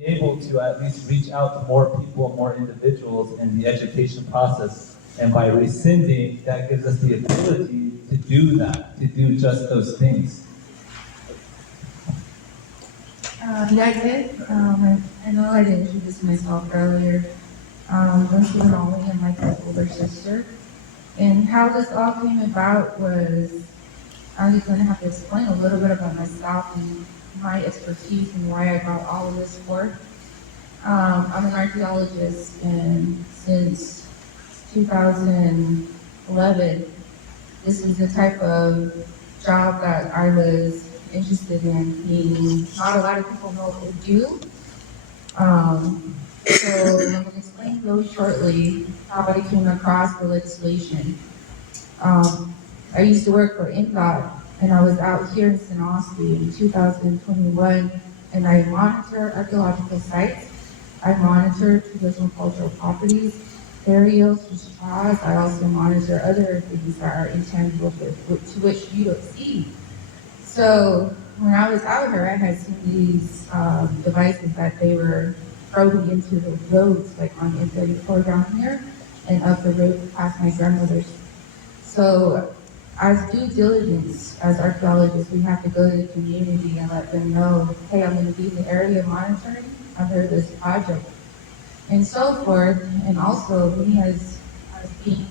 be able to at least reach out to more people, more individuals in the education process. And by rescinding, that gives us the ability to do that, to do just those things. Yeah, I did. I know I didn't introduce myself earlier. I'm Stephen Ollie, and my older sister. And how this all came about was I'm just going to have to explain a little bit about myself and my expertise and why I got all of this work. I'm an archaeologist, and since 2011, this is the type of job that I was interested in. Meaning, not a lot of people know what we do. So I'm going to explain really shortly how I came across the legislation. I used to work for INDOT, and I was out here in SANOSTEE in 2021, and I monitor archaeological sites. I monitor traditional cultural properties, burials, straws. I also monitor other things that are intangible to which you don't see. So when I was out here, I had seen these devices that they were throwing into the roads, like on N34 down here, and up the road past my grandmother's. So as due diligence, as archaeologists, we have to go to the community and let them know, hey, I'm going to be in the area monitoring under this project, and so forth. And also, me as being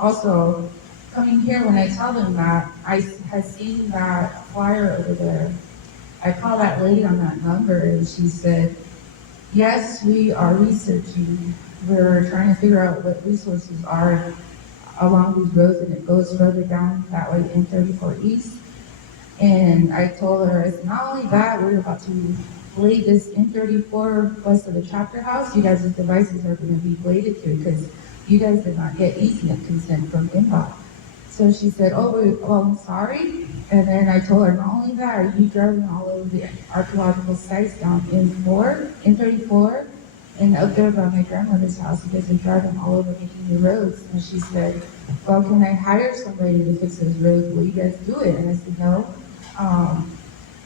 also coming here, when I tell them that, I had seen that flyer over there. I called that lady on that number, and she said, yes, we are researching. We're trying to figure out what resources are along these roads, and it goes further down that way in 34 East. And I told her, I said, not only that, we're about to blade this N34 west of the chapter house. You guys' devices are going to be bladed here because you guys did not get easement consent from INDOT. So she said, oh, well, I'm sorry. And then I told her, not only that, are you driving all over the archaeological sites down N34, and up there by my grandmother's house, you guys are driving all over making new roads. And she said, well, can I hire somebody to fix those roads? Will you guys do it? And I said, no.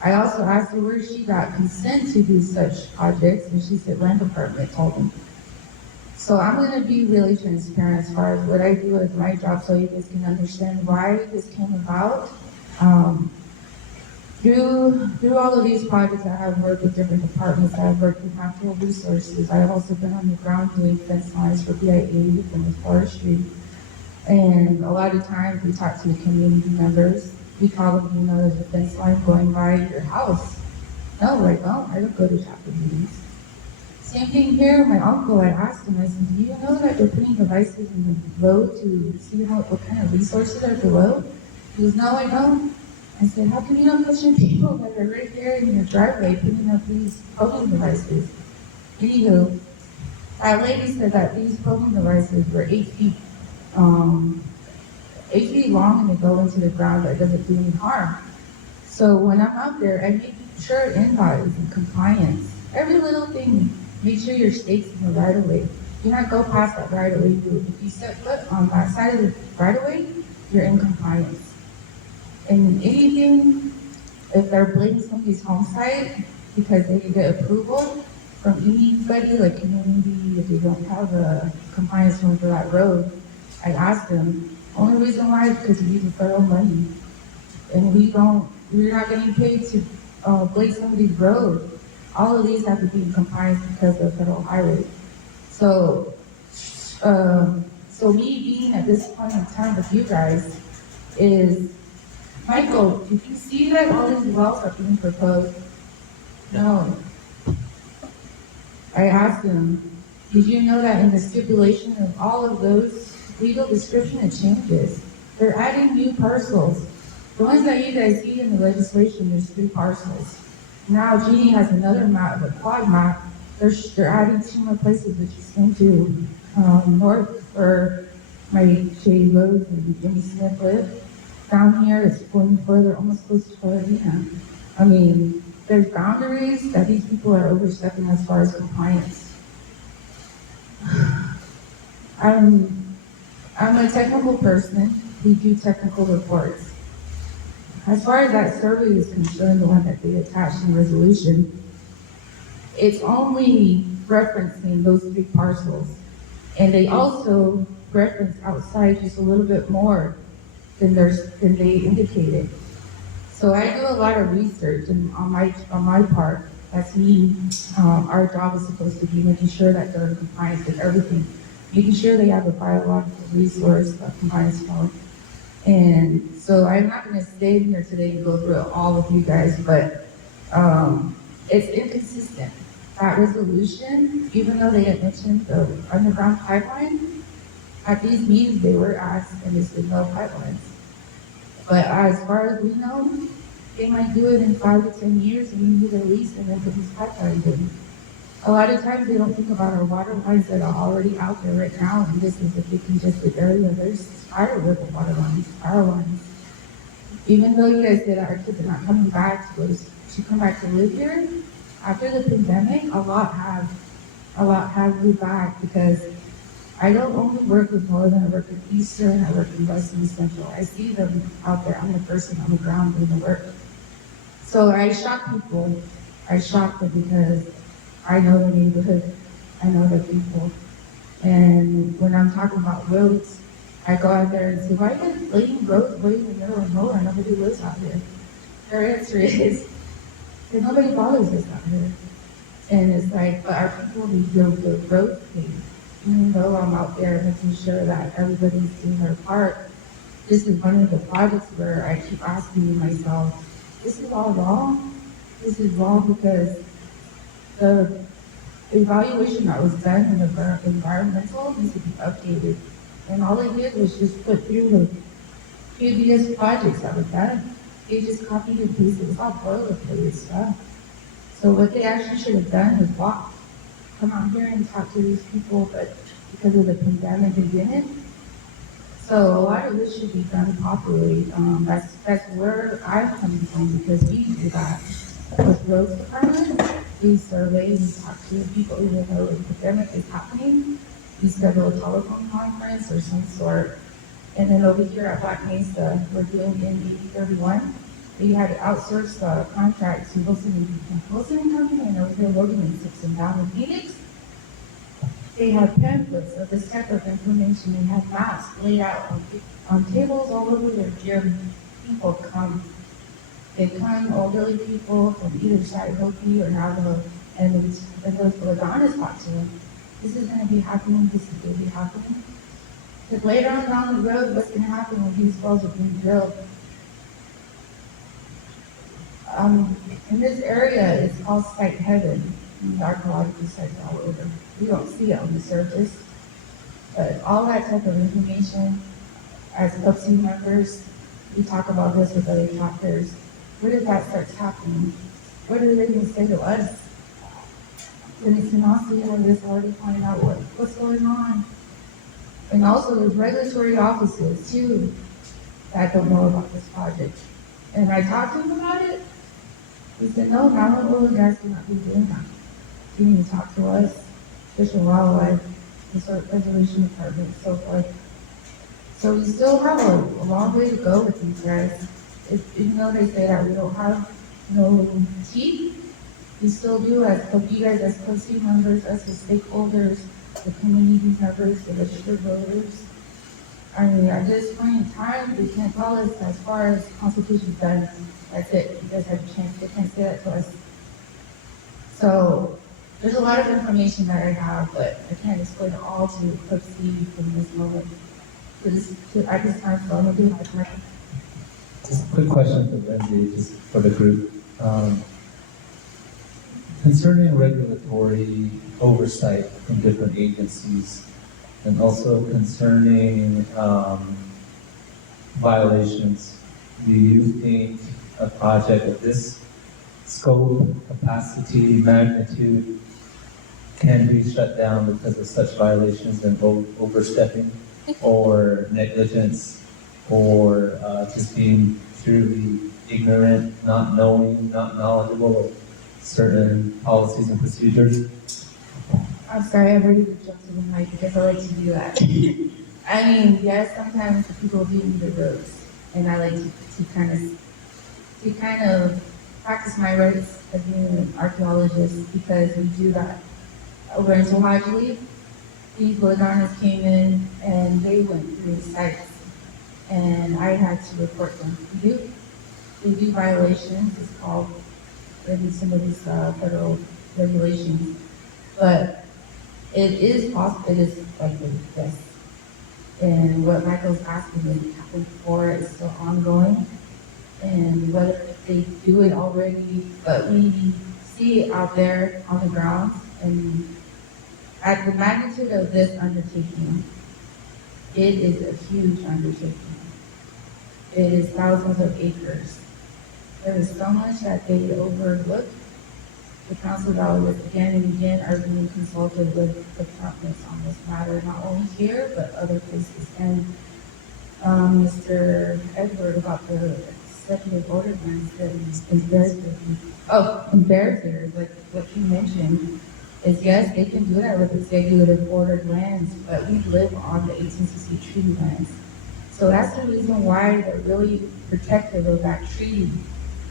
I also asked her where she got consent to do such projects, and she said, land department told them. So I'm going to be really transparent as far as what I do as my job, so you guys can understand why this came about. Through all of these projects, I have worked with different departments. I have worked with natural resources. I have also been on the ground doing fence lines for BIA and with forestry. And a lot of times we talk to the community members. We call them, there's a fence line going by your house. No, I don't go to chapter meetings. Same thing here, my uncle, I asked him, I said, do you know that they're putting devices in the road to see what kind of resources are below? He goes, no, I don't. I said, how come you don't question people that are right there in your driveway putting up these probing devices? Anywho, that lady said that these probing devices were 8 feet long, and they go into the ground, but it doesn't do any harm. So when I'm out there, I make sure INDOT is in compliance. Every little thing. Make sure your stakes in the right of way. Do not go past that right of way. If you set foot on that side of the right of way, you're in compliance. And anything, if they're blading somebody's home site because they didn't get approval from anybody, like community, if they don't have a compliance form for that road, I asked them. Only reason why is because we use federal money, and we're not getting paid to blade somebody's road. All of these have to be in compliance because of federal highway. So me being at this point in time with you guys is, Michael, did you see that all these wells are being proposed? No. I asked him, did you know that in the stipulation of all of those legal description, it changes? They're adding new parcels. The ones that you guys see in the legislation, there's 3 parcels. Now Jeannie has another map, a quad map. They're adding 2 more places, which is into north where my Shady Rose and Jimmy Smith live. Down here, it's going further, almost close to Florida. I mean, there's boundaries that these people are overstepping as far as compliance. I'm a technical person. We do technical reports. As far as that survey is concerned, the one that they attached in the resolution, it's only referencing those 3 parcels. And they also reference outside just a little bit more than they indicated. So I do a lot of research, and on my part, that's me. Our job is supposed to be making sure that they're in compliance with everything, making sure they have a biological resource compliance form. And so I'm not going to stay here today and go through it all with you guys, but it's inconsistent. That resolution, even though they had mentioned the underground pipeline, at these meetings they were asked, and they said no pipelines. But as far as we know, they might do it in 5 to 10 years and we do the lease and then put these pipelines in. A lot of times they don't think about our water lines that are already out there right now, and this is a big congested area. There's fire with the water lines, power lines. Even though you guys said our kids are not coming back to come back to live here, after the pandemic, a lot have moved back because I don't only work with Northern, I work with Eastern, I work with Western and Central. I see them out there. I'm the person on the ground doing the work. So I shock people. I shock them because I know the neighborhood, I know the people. And when I'm talking about roads, I go out there and say, why are you laying roads way in the middle of nowhere? Nobody lives out here. Their answer is, that nobody bothers us out here. And it's like, but our people need the roads paved. Even though I'm out there making sure that everybody's doing their part, this is one of the projects where I keep asking myself, this is all wrong? This is wrong because the evaluation that was done in the environmental needs to be updated. And all they did was just put through the previous projects that were done. They just copied and pasted. It's all boilerplate stuff. So what they actually should have done is walk, come out here and talk to these people, but because of the pandemic, they didn't. So a lot of this should be done properly. That's where I'm coming from because we do that with roads department. We survey, we talk to people even though the pandemic is happening. We schedule a telephone conference or some sort. And then over here at Black Mesa, we're doing in 31. We had to outsource the contract to Wilson Company, and over here Logan sits them down in Phoenix. They had pamphlets of this type of information. They had maps laid out on tables all over their gym. People come. They come, elderly people from either side, Hopi or Navajo, and the honest talk to them. This is going to be happening. This is going to be happening. Because later on down the road, what's going to happen when these wells are being drilled? In this area, it's called site heaven. Archaeological sites all over. We don't see it on the surface. But all that type of information, as PUBC members, we talk about this with other chapters. Where did that start happening? What are they going to say to us? Then it's SANOSTEE or this already find out what's going on. And also there's regulatory offices too that don't know about this project. And I talked to them about it. He said, no, not oil and gas cannot be doing that. You need to talk to us, Fish and Wildlife, Preservation Department, so forth. So we still have a long way to go with these guys. Even though they say that we don't have no teeth, we still do as you guys as PUBC members, us as stakeholders, the community members, the registered voters. I mean, at this point in time, they can't tell us as far as consultation done. That's it. You guys have a chance. They can't say that to us. So there's a lot of information that I have, but I can't explain it all to PUBC from this moment. At this time, so I'm gonna do my commercial. Just a quick question for Lindsay, just for the group. Concerning regulatory oversight from different agencies, and also concerning violations, do you think a project of this scope, capacity, magnitude can be shut down because of such violations and overstepping or negligence or just being purely ignorant, not knowing, not knowledgeable of certain policies and procedures? I'm sorry, I've already jumped to the mic because I like to do that. I mean, yes, sometimes the people do need the roads, and I like to kind of practice my rights as being an archaeologist because we do that. Over in Sohajli, these Laganas came in and they went through the sites and I had to report them. We do violations, it's called in some of these federal regulations, but it is possible, it is likely, yes. And what Michael's asking is happened before, is still ongoing, and whether they do it already, but we see it out there on the ground, and at the magnitude of this undertaking, it is a huge undertaking. It is thousands of acres. There is so much that they overlook. The council values again and again are being consulted with departments on this matter, not only here, but other places. And Mr. Edward about the executive order grants that is very embarrassing, like what you mentioned, is yes, they can do that with executive ordered lands, but we live on the 1860 treaty lands. So that's the reason why they're really protective of that treaty,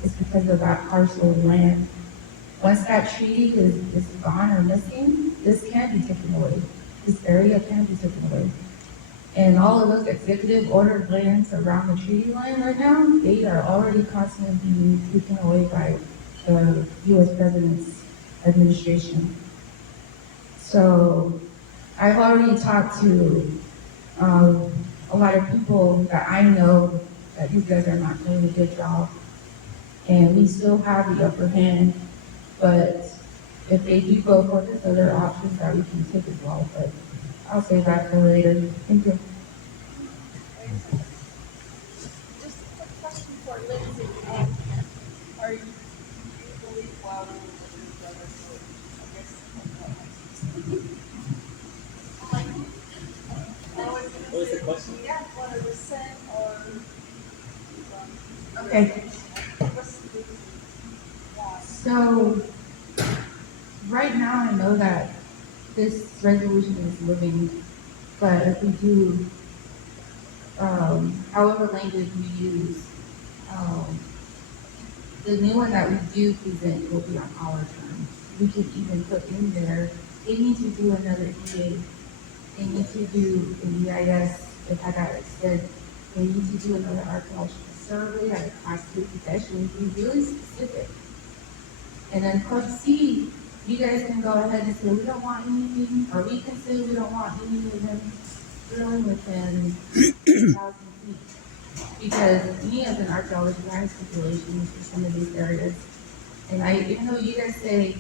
is because of that parcel of land. Once that treaty is gone or missing, this can be taken away. This area can be taken away. And all of those executive ordered lands around the treaty line right now, they are already constantly being taken away by the U.S. President's administration. So I've already talked to a lot of people that I know that these guys are not doing a good job. And we still have the upper hand, but if they do go for this, other options that we can take as well. But I'll say that for later. Thank you. Just a quick question for Lindsay. Are you, do you believe while we were together, so I guess, what was the question? Yeah, whether the sin or, Okay. So right now I know that this resolution is living, but if we do, however language we use, the new one that we do present will be on our terms. We could even put in there, they need to do another EA. They need to do an EIS, if I got it said, they need to do another archaeological survey, like a class 3 possession, be really specific. And then part C, you guys can go ahead and say, we don't want anything, or we can say we don't want any of them drilling within 1,000 feet. Because me as an archaeologist, I have stipulations for some of these areas. And even though you guys say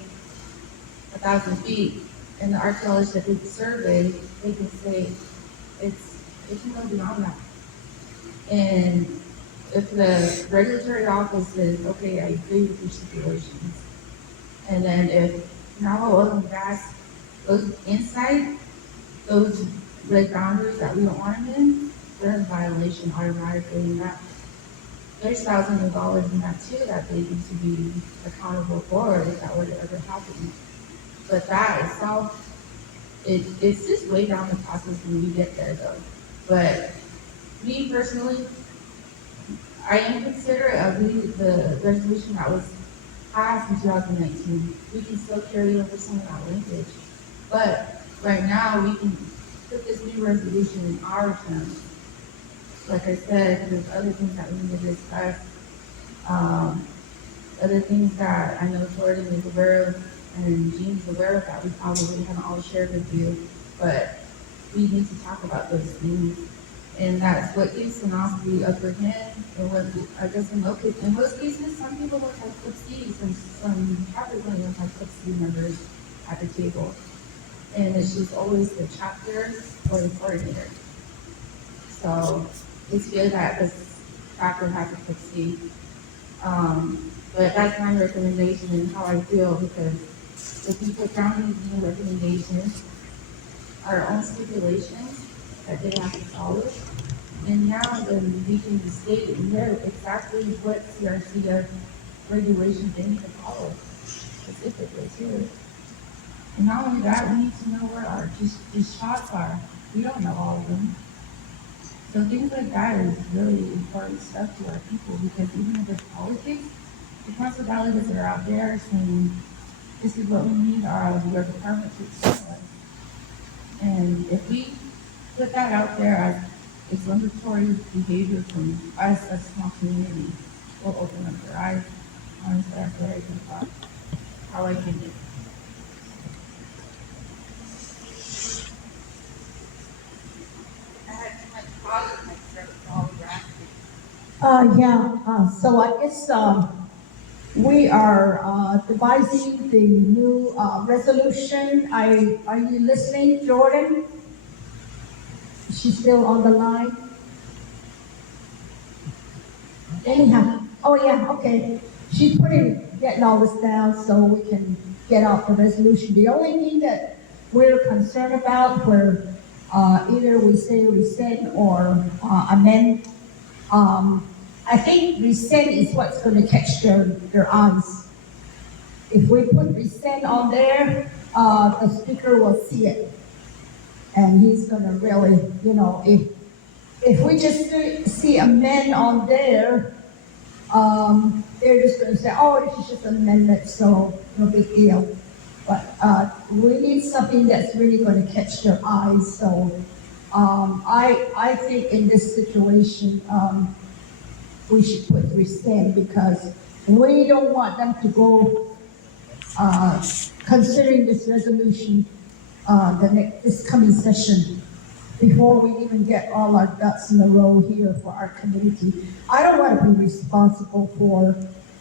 1,000 feet, and the archaeologists that did the survey, they can say it can go beyond that. And if the regulatory office says, okay, I agree with your stipulations, and then if Navajo oil and gas goes inside those red boundaries that we don't want them in, they're in violation automatically. And that there's thousands of dollars in that too that they need to be accountable for if that were to ever happen. But that itself, it's just way down the process when we get there though. But me personally, I am considerate of the resolution that was passed in 2019. We can still carry over some of that linkage. But right now we can put this new resolution in our terms. Like I said, there's other things that we need to discuss. Other things that I know Jordan is aware of and Jean's aware of that we probably haven't all shared with you, but we need to talk about those things. And that's what gives SANOSTEE upper hand, and what I guess in most cases, some people look like Club C, some probably don't look like Club C members at the table. And it's just always the chapter or the coordinator. So it's good that this chapter has a Club C. But that's my recommendation and how I feel, because if we put down these new recommendations, our own stipulations that they have to follow, and now then we can state in there exactly what CRCF regulations they need to follow specifically too. And not only that, we need to know where our just shots are. We don't know all of them. So things like that is really important stuff to our people, because even if it's politics, the principalities that are out there saying, this is what we need your department to excel at. And if we put that out there as exemplary behavior from us as a small community, we'll open up their eyes. Honestly, that's what I think about how I think it. I had too much positive instead of all drastic. So I guess, we are, devising the new, resolution. Are you listening, Jordan? Is she still on the line? Anyhow, oh yeah, okay. She's getting all this down so we can get out the resolution. The only thing that we're concerned about where, either we say rescind or, amend, I think rescind is what's gonna catch their eyes. If we put rescind on there, the speaker will see it. And he's gonna really, if we just see amend on there, they're just gonna say, oh, this is just an amendment, so no big deal. But, we need something that's really gonna catch their eyes, so, I think in this situation, we should put rescind because we don't want them to go, considering this resolution, this coming session before we even get all our ducks in a row here for our community. I don't want to be responsible for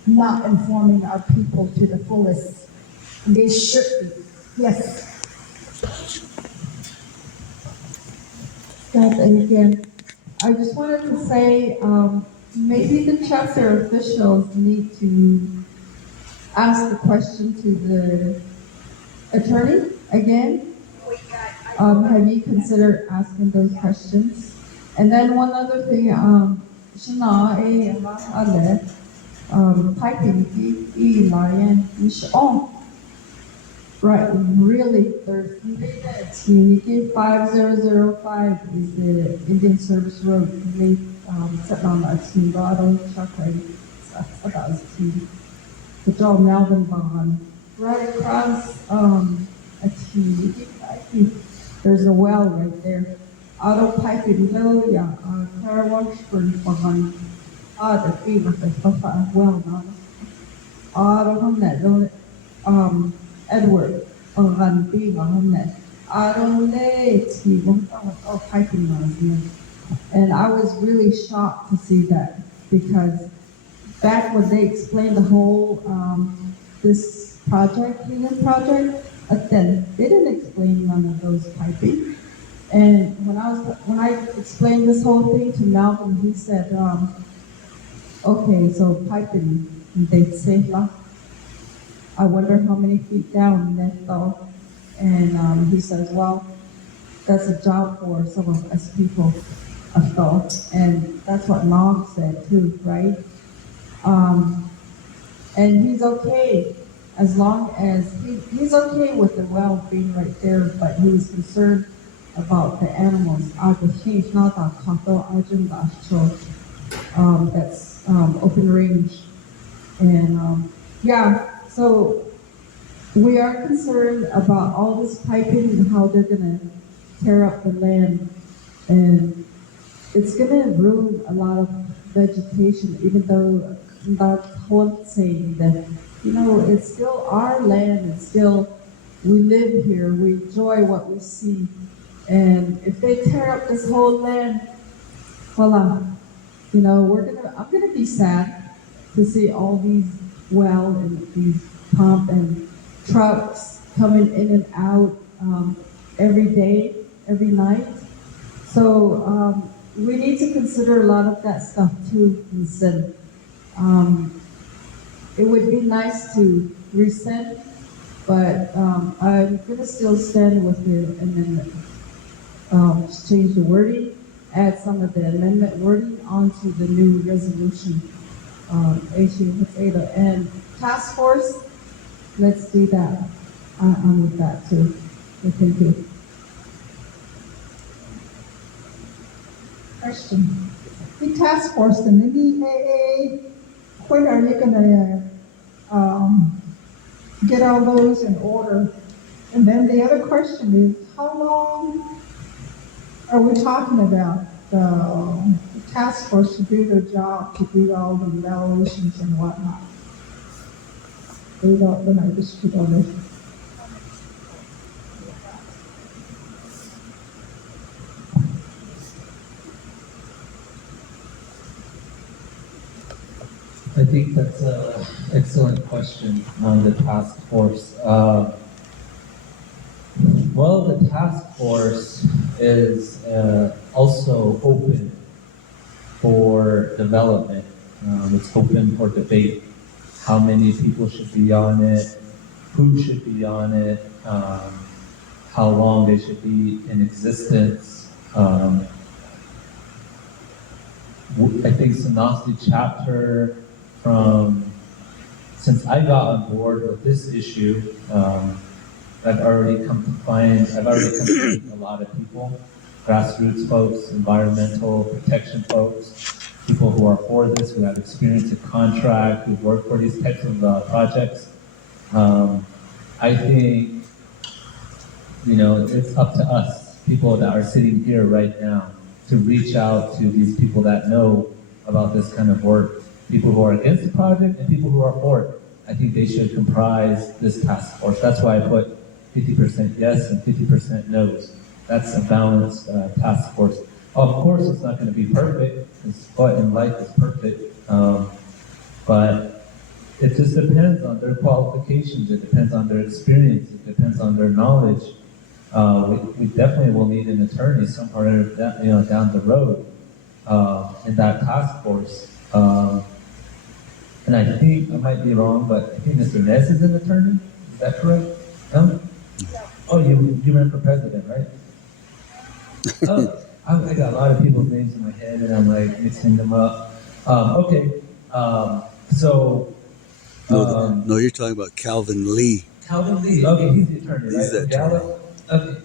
not informing our people to the fullest. They should be. Yes. Scott, again, I just wanted to say, maybe the chapter officials need to ask the question to the attorney again. Have you considered asking those questions? And then one other thing, piping, right, really thirsty. Unity 5005 is the Indian Service Road, sitting on a team bottle, chocolate, about his team. The Joe Melvin Bond, right across, a T, I think there's a well right there. Auto piping, no, yeah, car wash for behind. The fee with the well, not. Auto home that, Edward, run big on that. Auto late, he won't, piping was. And I was really shocked to see that because back when they explained the whole, this project, HELIUM project, then they didn't explain none of those piping. And when I explained this whole thing to Malcolm, he said, okay, so piping, they say, I wonder how many feet down that though. And he says, well, that's a job for some of us people of thought. And that's what Long said too, right? And he's okay as long as he's okay with the well being right there, but he was concerned about the animals. That's open range. And yeah, so we are concerned about all this piping and how they're gonna tear up the land. And it's gonna ruin a lot of vegetation, even though that whole saying that, it's still our land, it's still, we live here, we enjoy what we see. And if they tear up this whole land, voila, I'm gonna be sad to see all these well and these pump and trucks coming in and out every day, every night. So we need to consider a lot of that stuff too. Instead, it would be nice to rescind, but I'm gonna still stand with the amendment. Just change the wording, add some of the amendment wording onto the new resolution. And task force, let's do that. I'm with that too. So thank you. Question. The task force, the EAA, when are you gonna get all those in order. And then the other question is, how long are we talking about the task force to do their job, to do all the evaluations and whatnot? We don't, when I just put on this. I think that's an excellent question on the task force. Well, the task force is also open for development. It's open for debate. How many people should be on it? Who should be on it? How long they should be in existence? I think SANOSTEE chapter since I got on board with this issue, I've already come to meet a lot of people, grassroots folks, environmental protection folks, people who are for this, who have experience in contract, who work for these types of projects. I think, it's up to us, people that are sitting here right now, to reach out to these people that know about this kind of work, people who are against the project and people who are for it. I think they should comprise this task force. That's why I put 50% yes and 50% no's. That's a balanced task force. Of course, it's not going to be perfect, because what in life is perfect, but it just depends on their qualifications, it depends on their experience, it depends on their knowledge. We definitely will need an attorney somewhere down the road in that task force. And I think, I might be wrong, but I think Mr. Ness is an attorney, is that correct? No? Oh, you ran for president, right? Oh, I got a lot of people's names in my head and I'm like mixing them up. Okay, so. No, you're talking about Calvin Lee. Calvin Lee, okay, he's the attorney, right? He's the From attorney. Gallup? Okay.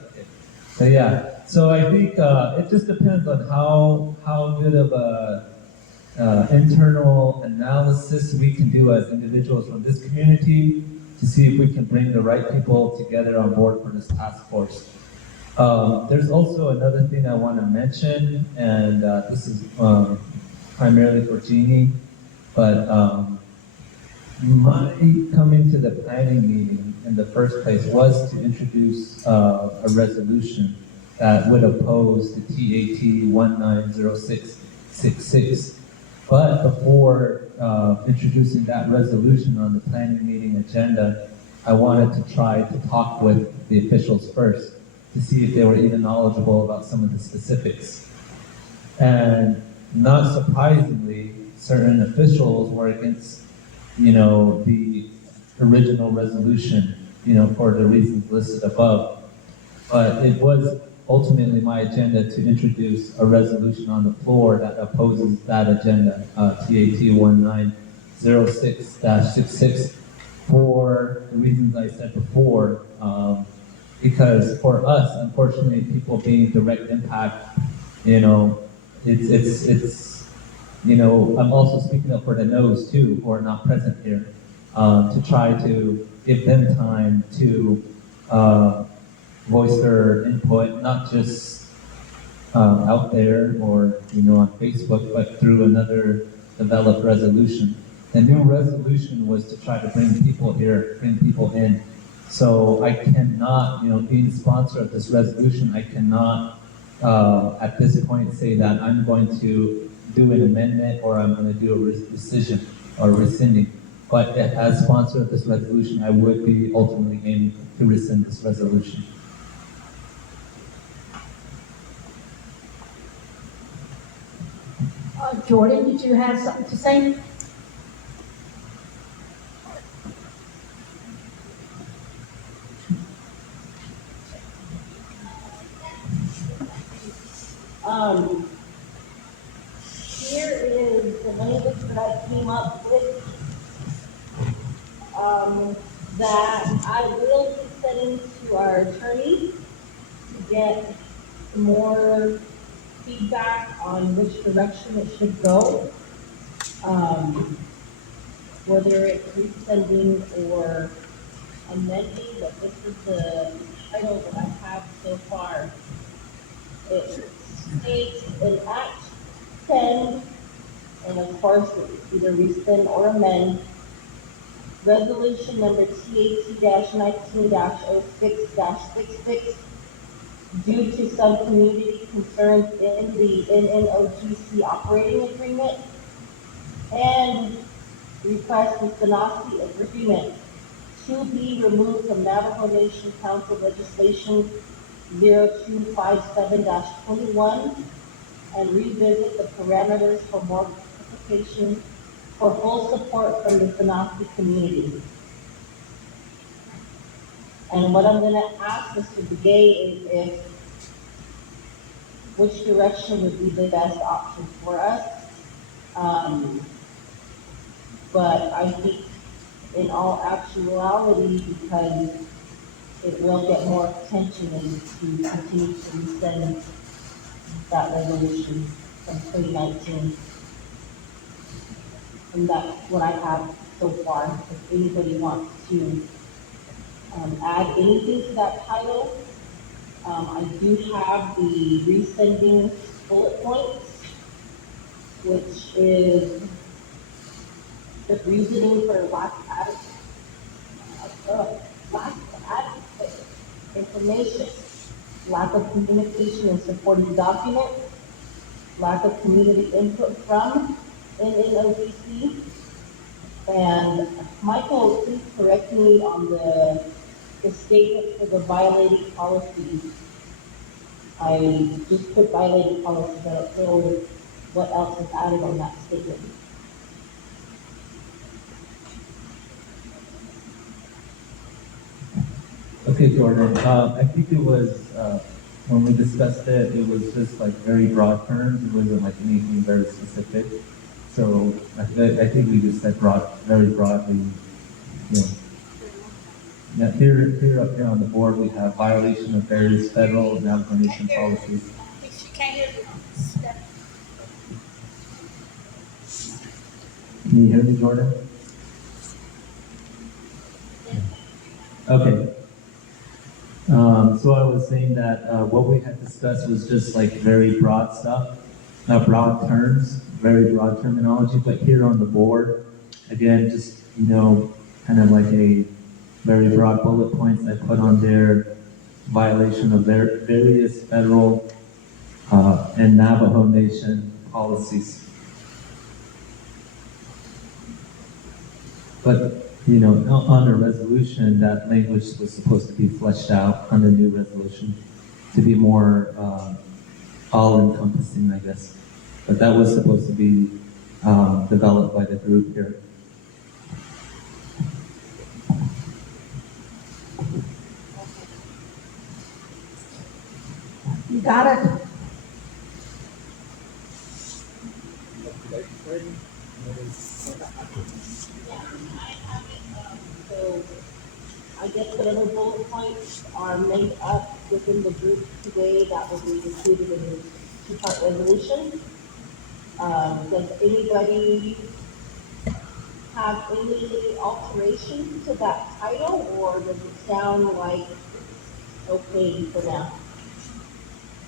So yeah, so I think it just depends on how good of a internal analysis we can do as individuals from this community to see if we can bring the right people together on board for this task force. There's also another thing I want to mention, and this is primarily for Jeannie, but my coming to the planning meeting in the first place was to introduce a resolution that would oppose the TAT 190666. But before introducing that resolution on the planning meeting agenda, I wanted to try to talk with the officials first to see if they were even knowledgeable about some of the specifics. And not surprisingly, certain officials were against, the original resolution, for the reasons listed above. But it was ultimately my agenda to introduce a resolution on the floor that opposes that agenda, TAT 1906-66, for the reasons I said before, because for us, unfortunately, people being direct impact, I'm also speaking up for the no's too, who are not present here, to try to give them time to voice their input, not just out there or on Facebook, but through another developed resolution. The new resolution was to try to bring people here, bring people in. So I cannot, being the sponsor of this resolution, I cannot at this point say that I'm going to do an amendment or I'm going to do a rescission or rescinding. But as sponsor of this resolution, I would be ultimately aiming to rescind this resolution. Jordan, did you have something to say? Here is the language that I came up with, that I will be sending to our attorney to get more feedback on which direction it should go. whether it's rescinding or amending, but this is the title that I have so far. It states in Act 10, and of course, it's either rescind or amend, Resolution number TAT-19-06-66, due to some community concerns in the NNOGC operating agreement, and request the SANOSTEE agreement to be removed from Navajo Nation Council Legislation 0257-21 and revisit the parameters for more participation for full support from the SANOSTEE community. And what I'm gonna ask Mr. Begay is which direction would be the best option for us. But I think in all actuality, because it will get more attention and to continue to rescind that resolution from 2019. And that's what I have so far. If anybody wants to add anything to that title, I do have the rescinding bullet points, which is the reasoning for lack of adequate information, lack of communication and supporting documents, lack of community input from NNOGC. And Michael, please correct me on the statement for the violating policy. I just put violating policy, but I don't know what else is added on that statement. Okay, Jordan, I think it was, when we discussed it, it was just like very broad terms, it wasn't like anything very specific. So I think we just said very broadly, you know. Now here up here on the board, we have violation of various federal and Navajo Nation policies. She can't hear you. Can you hear me, Jordan? Okay. So I was saying that what we had discussed was just like very broad stuff, broad terms, very broad terminology, but here on the board, again, just, you know, kind of like a very broad bullet points I put on there, violation of their various federal and Navajo Nation policies. But, you know, on a resolution, that language was supposed to be fleshed out on the new resolution to be more all-encompassing, I guess. But that was supposed to be developed by the group here. You got it? So I guess whatever bullet points are made up within the group today, that will be included in the two-part resolution. Does anybody have any alteration to that title, or does it sound like okay for now?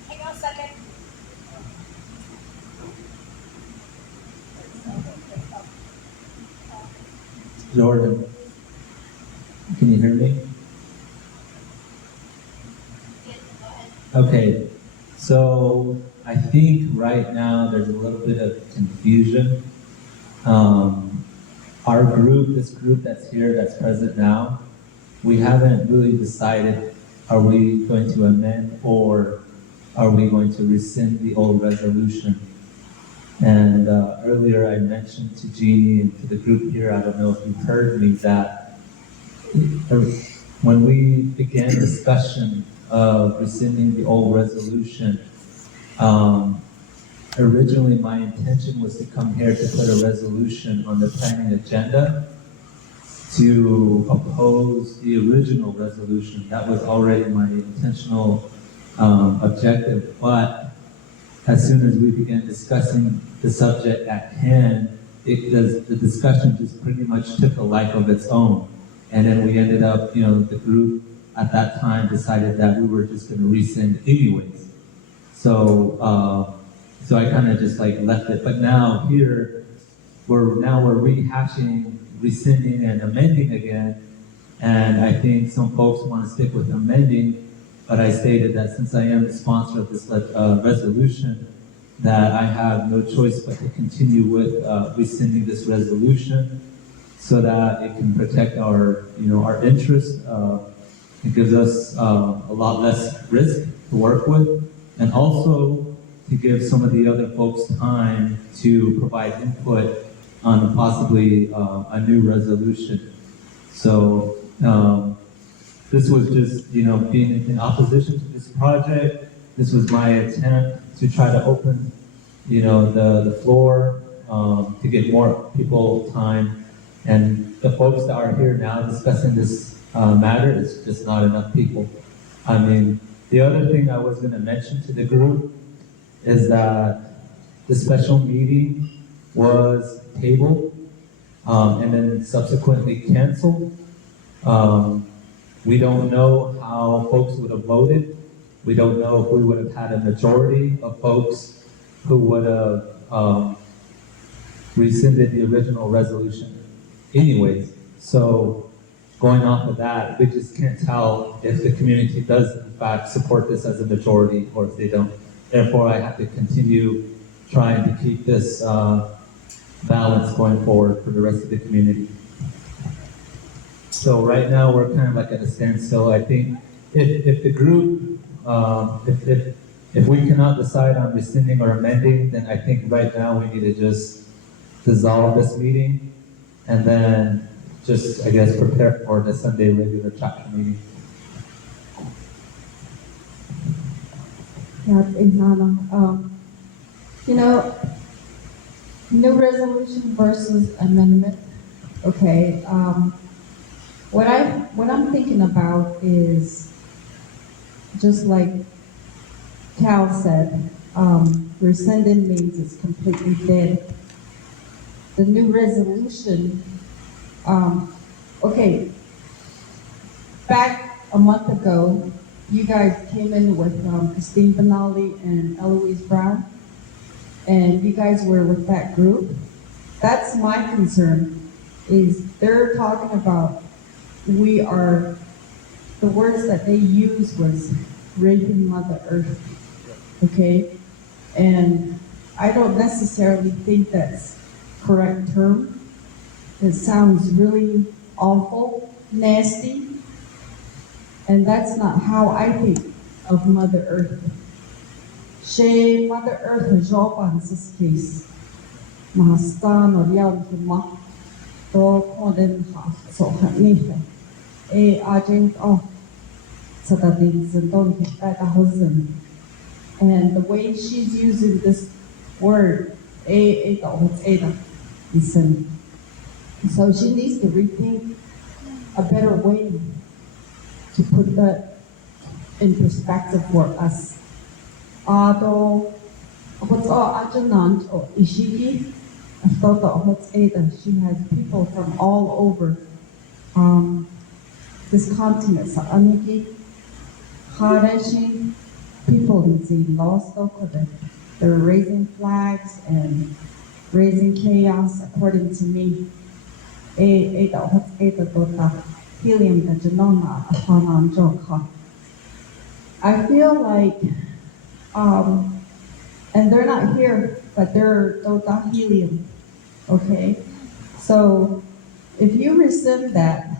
Hang on a second. Jordan, can you hear me? Okay, so I think right now there's a little bit of confusion. Our group, this group that's here, that's present now, we haven't really decided, are we going to amend or are we going to rescind the old resolution? And earlier I mentioned to Jeannie and to the group here, I don't know if you heard me, that when we began discussion of rescinding the old resolution, originally my intention was to come here to put a resolution on the planning agenda to oppose the original resolution. That was already my intentional objective, but as soon as we began discussing the subject at hand, the discussion just pretty much took a life of its own. And then we ended up, the group at that time decided that we were just going to rescind anyways. So I kind of just like left it. But now here, we're rehashing, rescinding, and amending again. And I think some folks want to stick with amending, but I stated that since I am the sponsor of this resolution, that I have no choice but to continue with rescinding this resolution so that it can protect our interests. It gives us a lot less risk to work with, and also to give some of the other folks time to provide input on possibly a new resolution. So this was just, being in opposition to this project. This was my attempt to try to open, the floor to get more people time. And the folks that are here now discussing this matter is just not enough people. I mean, the other thing I was going to mention to the group is that the special meeting was tabled and then subsequently canceled. We don't know how folks would have voted. We don't know if we would have had a majority of folks who would have rescinded the original resolution anyways. So going off of that, we just can't tell if the community does in fact support this as a majority or if they don't. Therefore, I have to continue trying to keep this balance going forward for the rest of the community. So right now we're kind of like at a standstill. I think if the group, if we cannot decide on rescinding or amending, then I think right now we need to just dissolve this meeting and then just, I guess, prepare for the Sunday regular chapter meeting. Yeah, Nana. New resolution versus amendment. Okay. What I'm thinking about is just like Cal said, rescinding means it's completely dead. The new resolution, okay, back a month ago, you guys came in with Christine Benali and Eloise Brown, and you guys were with that group. That's my concern, is they're talking about the words that they used was raping Mother Earth, okay? And I don't necessarily think that's correct term. It sounds really awful, nasty, and that's not how I think of Mother Earth. She Mother Earth is job on this case. Mahastan or Yalma, to Coden so Hanife. Agent of Sadadins and don't hit that a husband. And the way she's using this word, listen. So she needs to rethink a better way to put that in perspective for us. Although, what's all Ajanant or Ishiki, I thought that what's Ada, she has people from all over this continent. So Aniki, Hareshi, people in the lost over there. They're raising flags and raising chaos, according to me. Helium I feel like, and they're not here, but they're helium, okay? So if you rescind that,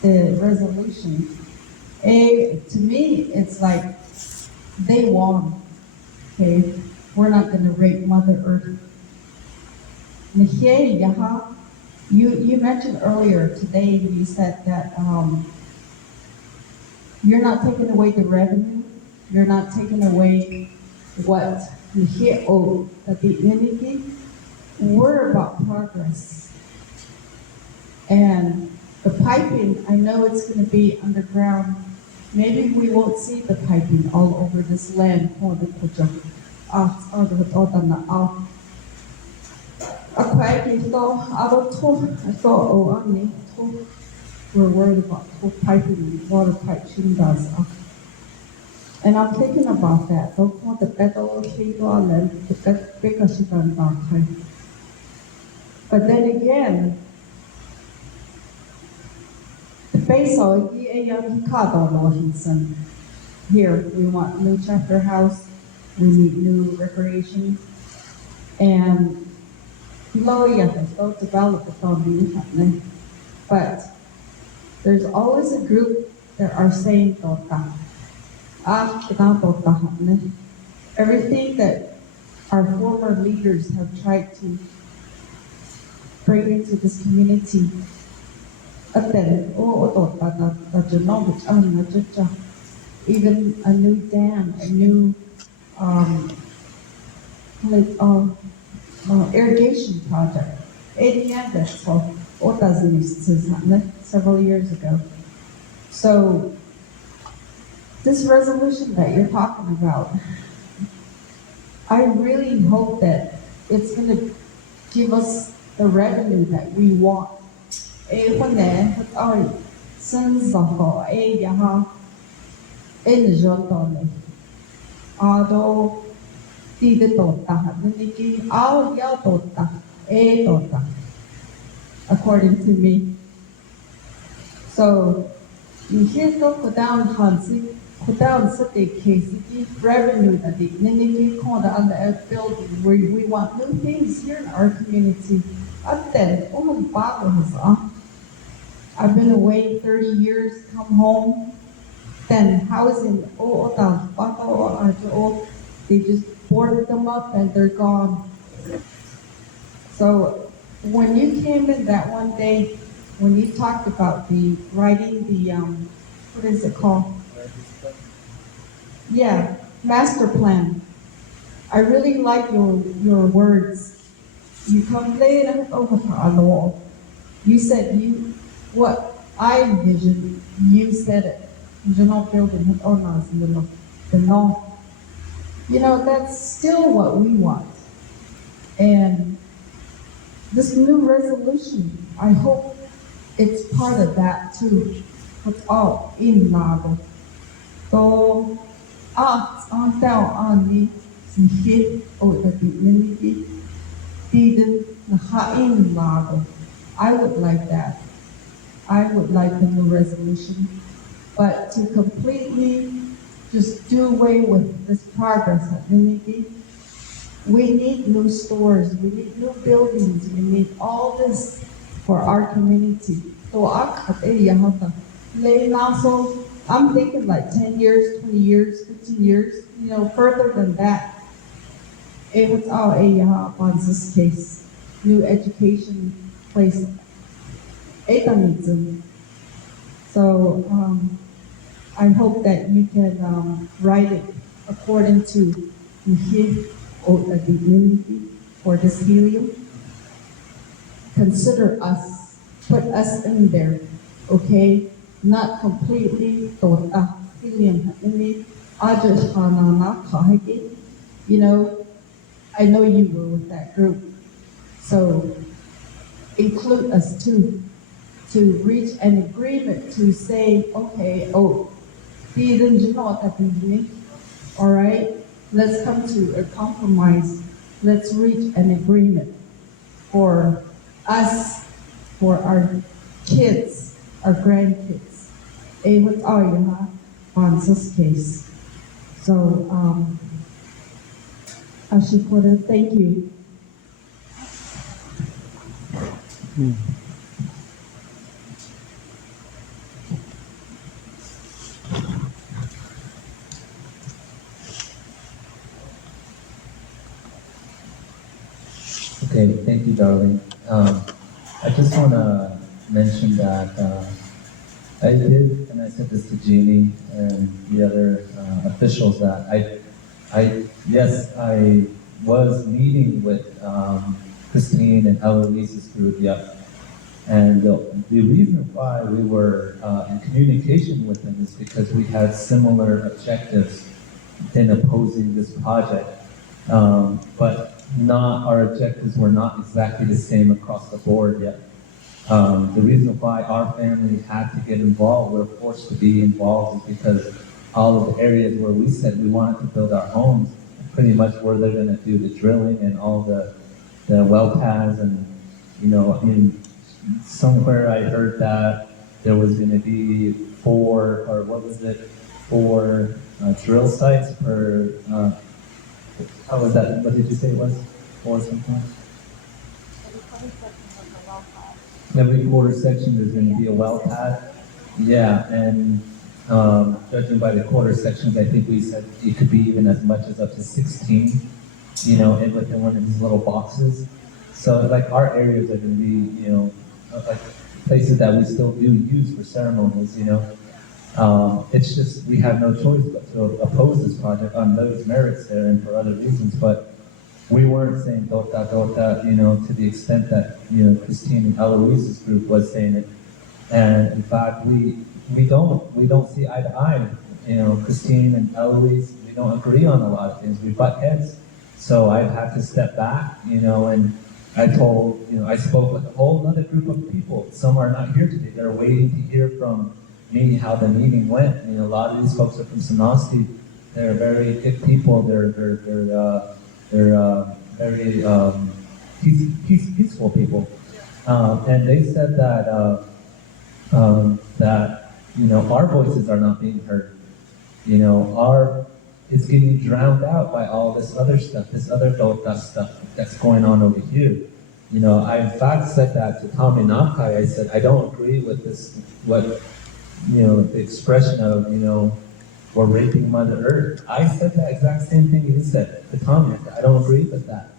the resolution, to me, it's like they won, okay? We're not gonna rape Mother Earth. You mentioned earlier today, you said that you're not taking away the revenue, you're not taking away what the unity. We're about progress. And the piping, I know it's going to be underground. Maybe we won't see the piping all over this land. I thought, oh, I need to. We're worried about piping, water pipe does. And I'm thinking about that. Don't want the better people and the bigger she done about time. But then again, the base of the here, we want new chapter house, we need new recreation, and low yes, don't develop the happening. But there's always a group that are saying tota. Everything that our former leaders have tried to bring into this community. Even a new dam, a new um, like, irrigation project. Several years ago. So this resolution that you're talking about, I really hope that it's going to give us the revenue that we want. According to me. So you hear go down Hansi, go down city KCG revenue that the Ninigi called on the building where we want new things here in our community. Up then, I've been away 30 years, come home, then housing, they just boarded them up and they're gone. So when you came in that one day, when you talked about the writing the, what is it called? Yeah, master plan. I really like your words. You complain over the wall. You said what I envisioned, you said it. You're not building it on us, the north. You know, that's still what we want. And this new resolution, I hope it's part of that too. It's all in Lago. So, on down on me, some shit, the community, didn't in Lago. I would like that. I would like the new resolution. But to completely just do away with this progress at Ninigi, we need new stores, we need new buildings, we need all this for our community. So I'm thinking like 10 years, 20 years, 15 years, further than that. It was all on this case, new education place. So I hope that you can write it according to the or the community for this helium. Consider us, put us in there, okay? Not completely helium. I know you were with that group. So include us too, to reach an agreement to say, okay, all right, let's come to a compromise. Let's reach an agreement for us, for our kids, our grandkids. With on this case. So, I should put it, thank you. Okay, thank you, darling. I just want to mention that I did, and I said this to Jeannie and the other officials, that yes, I was meeting with Christine and Eloise's group, yep. And the reason why we were in communication with them is because we had similar objectives in opposing this project. But our objectives were not exactly the same across the board yet. The reason why our family had to get involved, we're forced to be involved, is because all of the areas where we said we wanted to build our homes, pretty much where they're gonna do the drilling and all the well paths and, I mean, somewhere I heard that there was gonna be four drill sites per, how was that, what did you say it was? Four something? Every quarter section, there's gonna be a well pad. Yeah, and, judging by the quarter sections, I think we said it could be even as much as up to 16, and within one of these little boxes. So like our areas are gonna be, like places that we still do use for ceremonies, It's just, we have no choice but to oppose this project on those merits there and for other reasons, but we weren't saying dota, to the extent that, Christine and Eloise's group was saying it. And in fact, we don't see eye to eye. Christine and Eloise, we don't agree on a lot of things. We butt heads. So I've had to step back, and I spoke with a whole other group of people. Some are not here today. They're waiting to hear from me how the meeting went. A lot of these folks are from SANOSTEE. They're very good people. They're very peaceful people. And they said that our voices are not being heard. It's getting drowned out by all this other stuff, this other dota stuff that's going on over here. I in fact said that to Tommy Nakai. I said, I don't agree with this, the expression of, we're raping Mother Earth. I said that exact same thing you said to Tommy. I don't agree with that.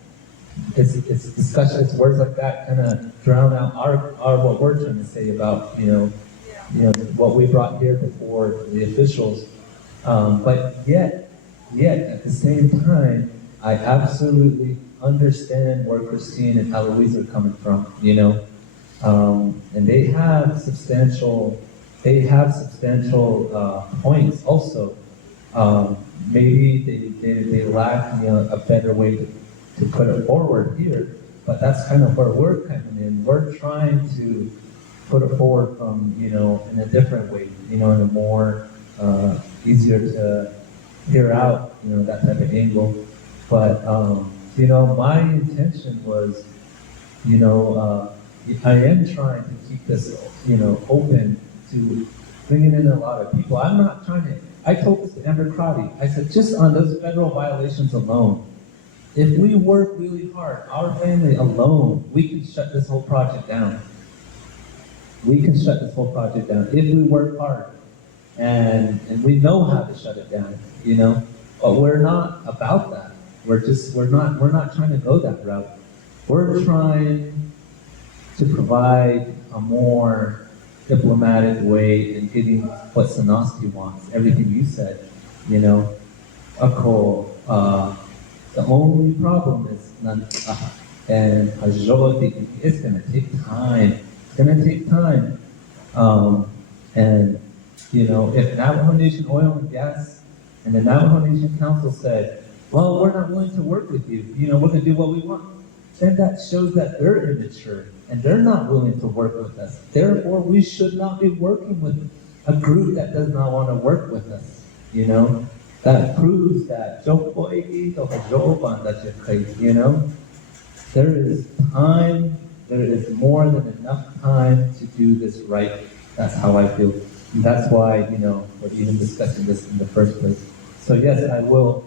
It's discussions, words like that kind of drown out our what we're trying to say about, what we brought here before the officials. But yet, at the same time, I absolutely understand where Christine and Eloise are coming from, and they have substantial points also. Maybe they lack, a better way to put it forward here, but that's kind of where we're coming in. We're trying to put it forward from, in a different way, in a more easier to hear out, that type of angle. But, my intention was, I am trying to keep this, open to bringing in a lot of people. I'm not trying to, I told this to Amber Crotty, I said, just on those federal violations alone, if we work really hard, our family alone, we can shut this whole project down. We can shut this whole project down if we work hard. And we know how to shut it down, but we're not about that. We're not trying to go that route. We're trying to provide a more diplomatic way in getting what SANOSTEE wants, everything you said, the only problem is, and it's gonna take time. It's gonna take time. And if Navajo Nation Oil and Gas and the Navajo Nation Council said, well, we're not willing to work with you, we're gonna do what we want, then that shows that they're immature and they're not willing to work with us. Therefore, we should not be working with a group that does not want to work with us, That proves that, there is time, there is more than enough time to do this right. That's how I feel. And that's why, we're even discussing this in the first place. So yes, I will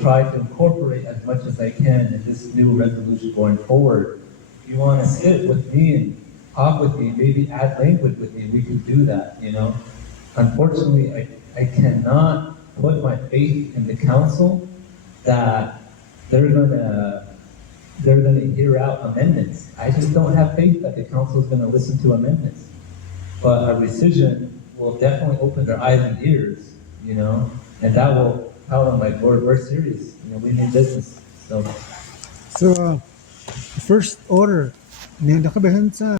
try to incorporate as much as I can in this new resolution going forward. If you want to sit with me and talk with me, maybe add language with me, we can do that, Unfortunately, I cannot put my faith in the council that they're gonna hear out amendments. I just don't have faith that the council is gonna listen to amendments. But a rescission will definitely open their eyes and ears, and that will tell them like we're serious. We need business. So first order,